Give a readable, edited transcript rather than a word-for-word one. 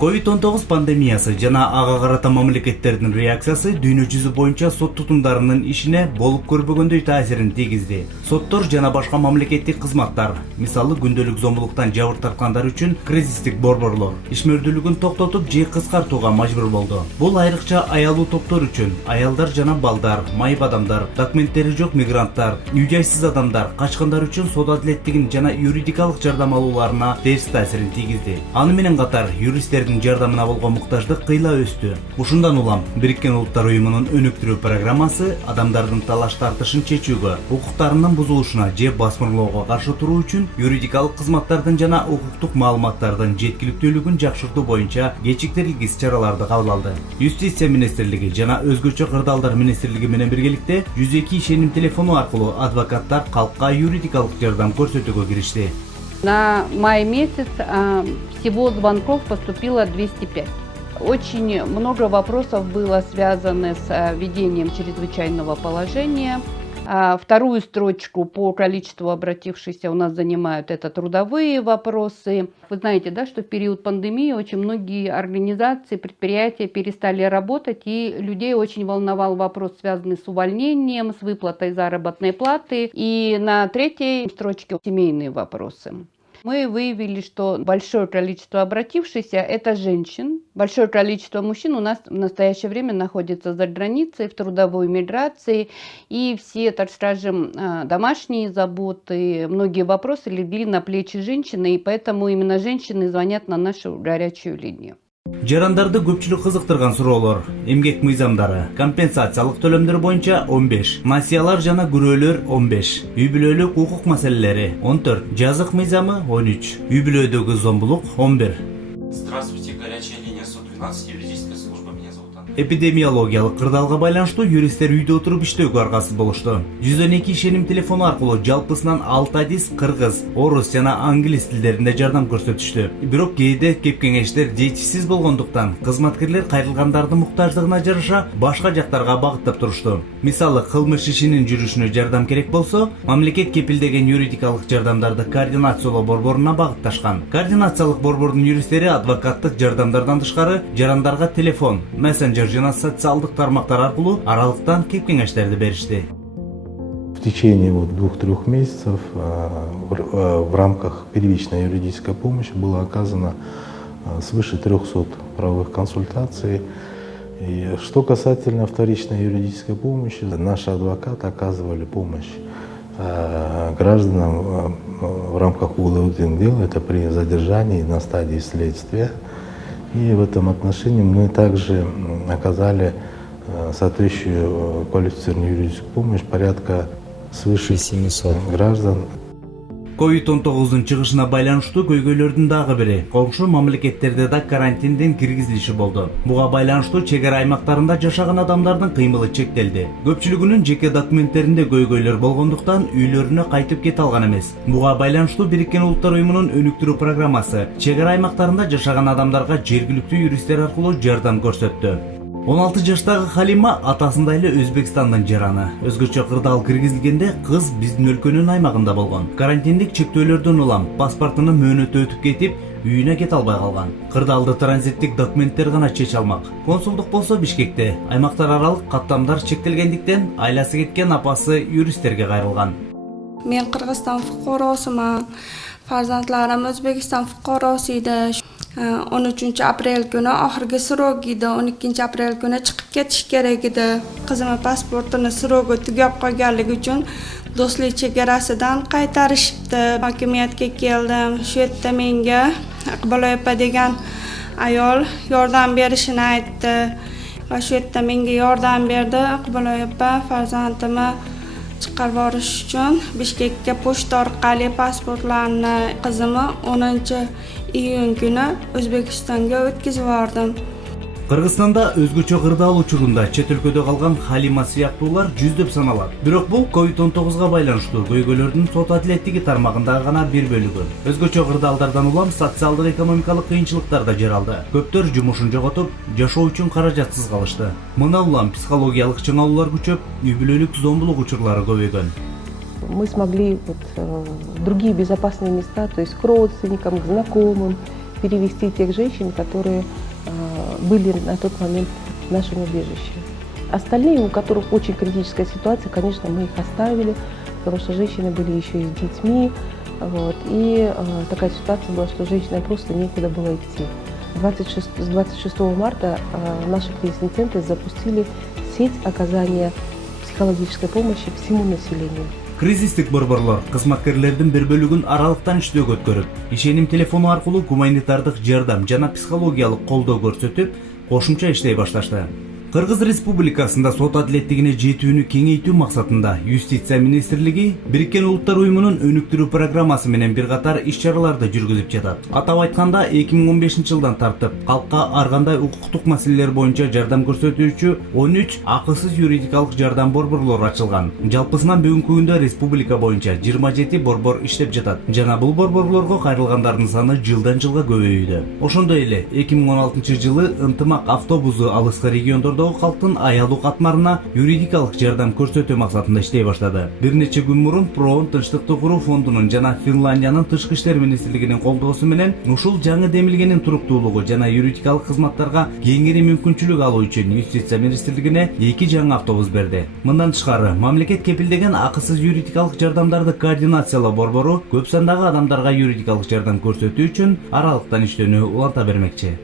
COVID-19 пандемиясы жана ага карата мамлекеттердин реакциясы дүйнө жүзү боюнча сот тутумдарынын ишине болуп көрбөгөндөй таасирин тийгизди. Соттор жана башка мамлекеттик кызматтар, мисалы күндөлүк зомбулуктан жабыр тарткандар үчүн кризистик борборлор ишмердүүлүгүн токтотуп же кыскартууга мажбур болду. Бул айрыкча аялуу топтор үчүн, аялдар жана балдар, майып адамдар, документтери жок мигранттар, үй жайсыз адамдар, качкандар үчүн сот адилеттигин жана юридикалык жардам алууларына терс таасирин тийгизди. Аны менен катар юристтердин жардамына болгон муктаждык кыйла өстү. Ушундан улам Бириккен Улуттар Уюмунун өнүктүрүү программасы адамдардын талаш тартышын чечүүгө, укуктарынын бузулушуна же басмырлоого каршы туруу үчүн юридикалык кызматтардын жана укуктук маалыматтардын жеткиликтүүлүгүн жакшыртуу боюнча кечиктерилгис чараларды кабыл алды. Юстиция министрлиги жана өзгөчө кырдаалдар министрлиги менен биргеликте 102 ишеним телефону аркылуу адвокаттар калкка юридикалык жардам көрсөтүүгө киришти. На май месяц всего звонков поступило 205. Очень много вопросов было связано с введением чрезвычайного положения. Вторую строчку по количеству обратившихся у нас занимают это трудовые вопросы. Вы знаете, да, что в период пандемии очень многие организации, предприятия перестали работать, и людей очень волновал вопрос, связанный с увольнением, с выплатой заработной платы. И на третьей строчке семейные вопросы. Мы выявили, что большое количество обратившихся – это женщин. Большое количество мужчин у нас в настоящее время находится за границей, в трудовой миграции. И все, так скажем, домашние заботы, многие вопросы легли на плечи женщины, и поэтому именно женщины звонят на нашу горячую линию. Жарандарды көпчүлүк кызыктырган суроолор: эмгек мыйзамдары, компенсациялык төлөмдөр боюнча 15, насыялар жана күрөөлөр 15, үй бүлөлүк укук маселелери 14, жазык мыйзамы 13, үй бүлөдөгү зомбулук 11. Здравствуйте, горячая линия 112, юридическая служба, меня зовут Андрей. Эпидемиологиялык кырдаалга байланыштуу юристтер үйдө отуруп иштөөгө аргасыз болушту. 112 ишеним телефону аркылуу жалпысынан 6 адис кыргыз, орус жана англис тилдеринде жардам көрсөтүштү. Бирок кээде кепкеңештер жетишсиз болгондуктан кызматкерлер кайрылгандардын муктаждыгына жараша башка жактарга багыттап турушту. Мисалы, кылмыш ишинин жүрүшүнө жардам керек болсо, мамлекет кепилдеген юридикалык жардамдарды координациялоо борборуна багытташкан. Координациялык борбордун юристтери адвокаттык жардамдардан тышкары жарандарга телефон, мессенджер жана социалдык тармактар аркылуу аралыктан кепкеңештерди беришти. В течение 2-3 месяцев в рамках первичной юридической помощи было оказано свыше 300 правовых консультаций. И что касательно вторичной юридической помощи, наши адвокаты оказывали помощь гражданам в рамках уголовных дел, это при задержании на стадии следствия. И в этом отношении мы также оказали соответствующую квалифицированную юридическую помощь порядка свыше 700 граждан. COVID-19 чыгышына байланыштуу көйгөйлөрдүн дагы бири коңшу мамлекеттерде да карантиндин киргизилиши болду. Буга байланыштуу чек ара аймактарында жашаган адамдардын кыймылы чектелди. Көпчүлүгүнүн жеке документтеринде көйгөйлөр болгондуктан үйлөрүнө кайтып кете алган эмес. Буга байланыштуу Бириккен Улуттар Уюмунун өнүктүрүү программасы чек ара аймактарында жашаган адамдарга жергиликтүү юристтер аркылуу жардам көрсөттү. 16 жаштагы Халима атасындай эле Өзбекстандын жараны. Өзгөчө кырдаал киргизилгенде кыз биздин өлкөнүн аймагында болгон. Карантиндик чектөөлөрдөн улам паспортунун мөөнөтү өтүп кетип, үйүнө кете албай калган. Кырдаалды транзиттик документтер гана чече алмак. Консулдук болсо Бишкекте. Аймактар аралык каттамдар чектелгендиктен айласы кеткен апасы юристтерге кайрылган. Мен Кыргызстан фукаросуман. Farzandlarim O'zbekiston fuqarosi edi. 13 aprel kuni oxirgi srok edi. 12 aprel kuni chiqib ketish kerak edi. Qizim pasportini srogi tugab qolganligi uchun do'stlik chegarasidan qaytarishibdi. Hokimiyatga keldim. Shu yerda menga Iqbol opa degan ayol yordam berishini aytdi. Va shu yerda menga yordam berdi. Iqbol opa farzandimni chiqarib yuborish uchun Bishkekka pochta orqali pasportlarni qizimni 10-iyun kuni O'zbekistonga o'tkazib yubordim. Кыргызстанда өзгөчө кырдаал учурунда чет өлкөдө калган Халима сыяктуулар жүздөп саналат. Бирок бул COVID-19 байланыштуу көйгөйлөрдүн сот адилеттиги тармагында гана бир бөлүгү. Өзгөчө кырдаалдардан улам социалдык экономикалык кыйынчылыктар да жер алды. Көптөр жумушун жоготуп, жашоо үчүн каражатсыз калышты. Мына улам психологиялык чыңалуулар күчөп, үй бүлөлүк зомбулук учурлары көбөйгөн. Мы смогли другие безопасные места, то есть к родственникам, к знакомым, перевести тех женщин, которые были на тот момент в нашем убежище. Остальные, у которых очень критическая ситуация, конечно, мы их оставили, потому что женщины были еще и с детьми. Вот, и такая ситуация была, что женщинам просто некуда было идти. С 26 марта наши кризисные центры запустили сеть оказания психологической помощи всему населению. Кризистик борборлор кызматкерлердин бир бөлүгүн аралыктан иштөөгө өткөрүп, ишеним телефону аркылуу гуманитардык жардам жана психологиялык колдоо көрсөтүп, кошумча иштей башташты. Кыргыз Республикасында сот адилеттигине жетүүнү кеңейтүү максатында Юстиция министрлиги Бириккен Улуттар уюмунун өнүктүрүү программасы менен бир катар иш-чараларды жүргүзүп жатат. Атап айтканда, 2015 жылдан тартып калкка ар кандай укуктук маселелер боюнча жардам көрсөтүүчү 13 акысыз юридикалык жардам борборлору ачылган. Жалпысынан бүгүнкү күндө республика боюнча 27 борбор иштеп жатат. Жана бул борборлорго кайрылгандардын саны жылдан жылга көбөйүүдө. Ошондой эле 2016 жылы ынтымак автобусу алыскы региондордо калктын аялуу катмарына юридикалык жардам көрсөтүү максатында иштей баштады. Бир нече күн мурун Проон тынчтыкты куруу фондунун жана Финляндиянын тышкы иштер министрлигинин колдоосу менен ушул жаңы демилгенин туруктуулугу жана юридикалык кызматтарга кеңири мүмкүнчүлүк алуу үчүн Юстиция министрлигине 2 жаңы автобус берди. Мындан тышкары, мамлекет кепилдеген акысыз юридикалык жардамдарды координациялоо борбору көп сандагы адамдарга юридикалык жардам көрсөтүү үчүн аралыктан иштөөнү уланта бермекчи.